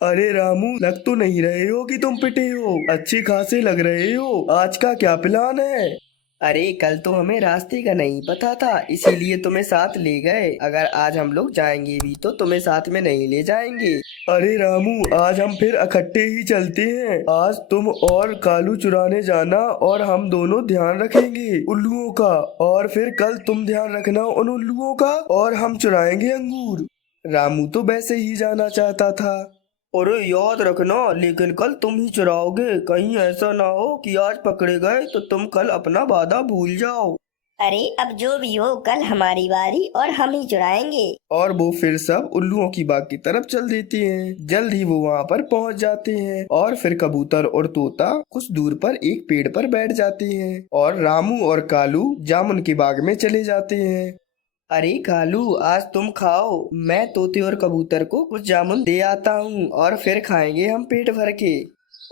अरे रामू, लग तो नहीं रहे हो कि तुम पिटे हो। अच्छे खासे लग रहे हो। आज का क्या प्लान है? अरे कल तो हमें रास्ते का नहीं पता था, इसीलिए तुम्हें साथ ले गए। अगर आज हम लोग जाएंगे भी तो तुम्हें साथ में नहीं ले जाएंगे। अरे रामू, आज हम फिर इकट्ठे ही चलते हैं। आज तुम और कालू चुराने जाना और हम दोनों ध्यान रखेंगे उल्लुओं का। और फिर कल तुम ध्यान रखना उन उल्लुओं का और हम चुराएंगे अंगूर। रामू तो वैसे ही जाना चाहता था। अरे याद रखना, लेकिन कल तुम ही चुराओगे। कहीं ऐसा ना हो कि आज पकड़े गए तो तुम कल अपना वादा भूल जाओ। अरे अब जो भी हो, कल हमारी बारी और हम ही चुराएंगे। और वो फिर सब उल्लुओं की बाग की तरफ चल देते हैं। जल्द ही वो वहाँ पर पहुँच जाते हैं और फिर कबूतर और तोता कुछ दूर पर एक पेड़ पर बैठ जाते हैं और रामू और कालू जामुन की बाग में चले जाते हैं। अरे कालू, आज तुम खाओ, मैं तोते और कबूतर को कुछ जामुन दे आता हूँ और फिर खाएंगे हम पेट भर के।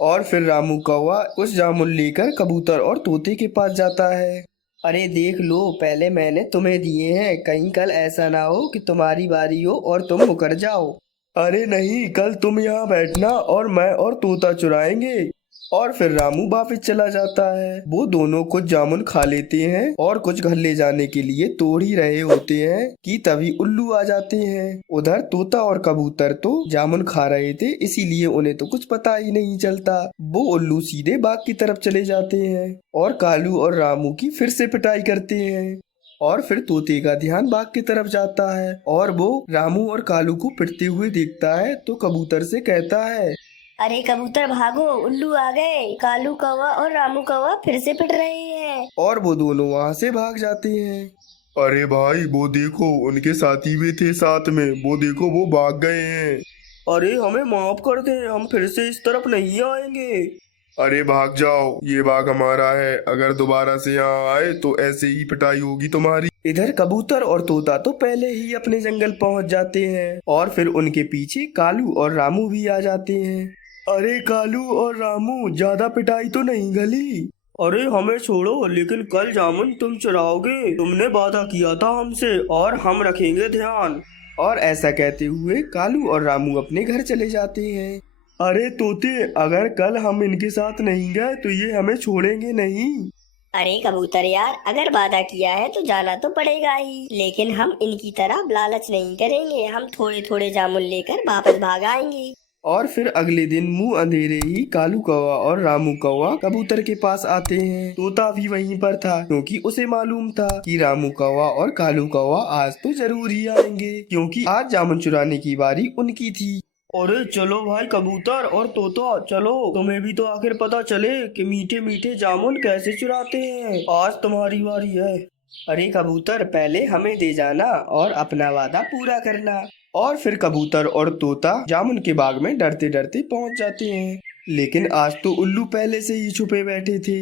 और फिर रामू कौवा कुछ जामुन लेकर कबूतर और तोते के पास जाता है। अरे देख लो, पहले मैंने तुम्हें दिए हैं, कहीं कल ऐसा ना हो कि तुम्हारी बारी हो और तुम मुकर जाओ। अरे नहीं, कल तुम यहाँ बैठना और मैं और तोता चुराएंगे। और फिर रामू वापिस चला जाता है। वो दोनों कुछ जामुन खा लेते हैं और कुछ घर ले जाने के लिए तोड़ ही रहे होते हैं कि तभी उल्लू आ जाते हैं। उधर तोता और कबूतर तो जामुन खा रहे थे, इसीलिए उन्हें तो कुछ पता ही नहीं चलता। वो उल्लू सीधे बाग की तरफ चले जाते हैं और कालू और रामू की फिर से पिटाई करते हैं। और फिर तोते का ध्यान बाग की तरफ जाता है और वो रामू और कालू को पिटते हुए देखता है तो कबूतर से कहता है, अरे कबूतर भागो, उल्लू आ गए। कालू कौवा और रामू कौवा फिर से पिट रहे हैं। और वो दोनों वहाँ से भाग जाते हैं। अरे भाई, वो देखो, उनके साथी भी थे साथ में। वो देखो, वो भाग गए हैं। अरे हमें माफ कर दे, हम फिर से इस तरफ नहीं आएंगे। अरे भाग जाओ, ये बाग हमारा है। अगर दोबारा से यहाँ आए तो ऐसे ही पिटाई होगी तुम्हारी। इधर कबूतर और तोता तो पहले ही अपने जंगल पहुंच जाते हैं और फिर उनके पीछे कालू और रामू भी आ जाते हैं। अरे कालू और रामू, ज्यादा पिटाई तो नहीं गली? अरे हमें छोड़ो, लेकिन कल जामुन तुम चुराओगे, तुमने वादा किया था हमसे और हम रखेंगे ध्यान। और ऐसा कहते हुए कालू और रामू अपने घर चले जाते हैं। अरे तोते, अगर कल हम इनके साथ नहीं गए तो ये हमें छोड़ेंगे नहीं। अरे कबूतर यार, अगर वादा किया है तो जाना तो पड़ेगा ही, लेकिन हम इनकी तरह लालच नहीं करेंगे। हम थोड़े थोड़े जामुन लेकर वापस भाग आएंगे। और फिर अगले दिन मुंह अंधेरे ही कालू कौवा और रामू कौवा कबूतर के पास आते हैं। तोता भी वहीं पर था क्योंकि उसे मालूम था कि रामू कौवा और कालू कौवा आज तो जरूर ही आएंगे, क्योंकि आज जामुन चुराने की बारी उनकी थी। अरे चलो भाई कबूतर और तोता, चलो, तुम्हें भी तो आखिर पता चले कि मीठे मीठे जामुन कैसे चुराते हैं। आज तुम्हारी बारी है। अरे कबूतर, पहले हमें दे जाना और अपना वादा पूरा करना। और फिर कबूतर और तोता जामुन के बाग में डरते डरते पहुंच जाते हैं, लेकिन आज तो उल्लू पहले से ही छुपे बैठे थे।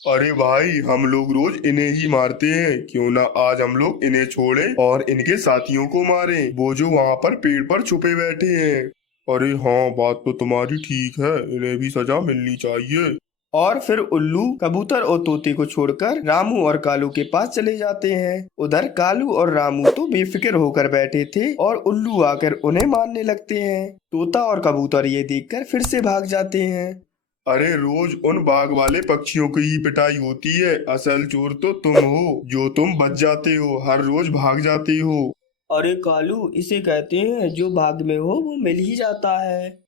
अरे भाई, हम लोग रोज इन्हें ही मारते हैं, क्यों ना आज हम लोग इन्हें छोड़ें और इनके साथियों को मारें, वो जो वहाँ पर पेड़ पर छुपे बैठे हैं। अरे हाँ, बात तो तुम्हारी ठीक है, इन्हें भी सजा मिलनी चाहिए। और फिर उल्लू कबूतर और तोते को छोड़कर रामू और कालू के पास चले जाते हैं। उधर कालू और रामू तो बेफिक्र होकर बैठे थे और उल्लू आकर उन्हें मारने लगते हैं। तोता और कबूतर ये देखकर फिर से भाग जाते हैं। अरे रोज उन बाग वाले पक्षियों की ही पिटाई होती है, असल चोर तो तुम हो, जो तुम बच जाते हो, हर रोज भाग जाते हो। अरे कालू, इसे कहते हैं जो भाग में हो वो मिल ही जाता है।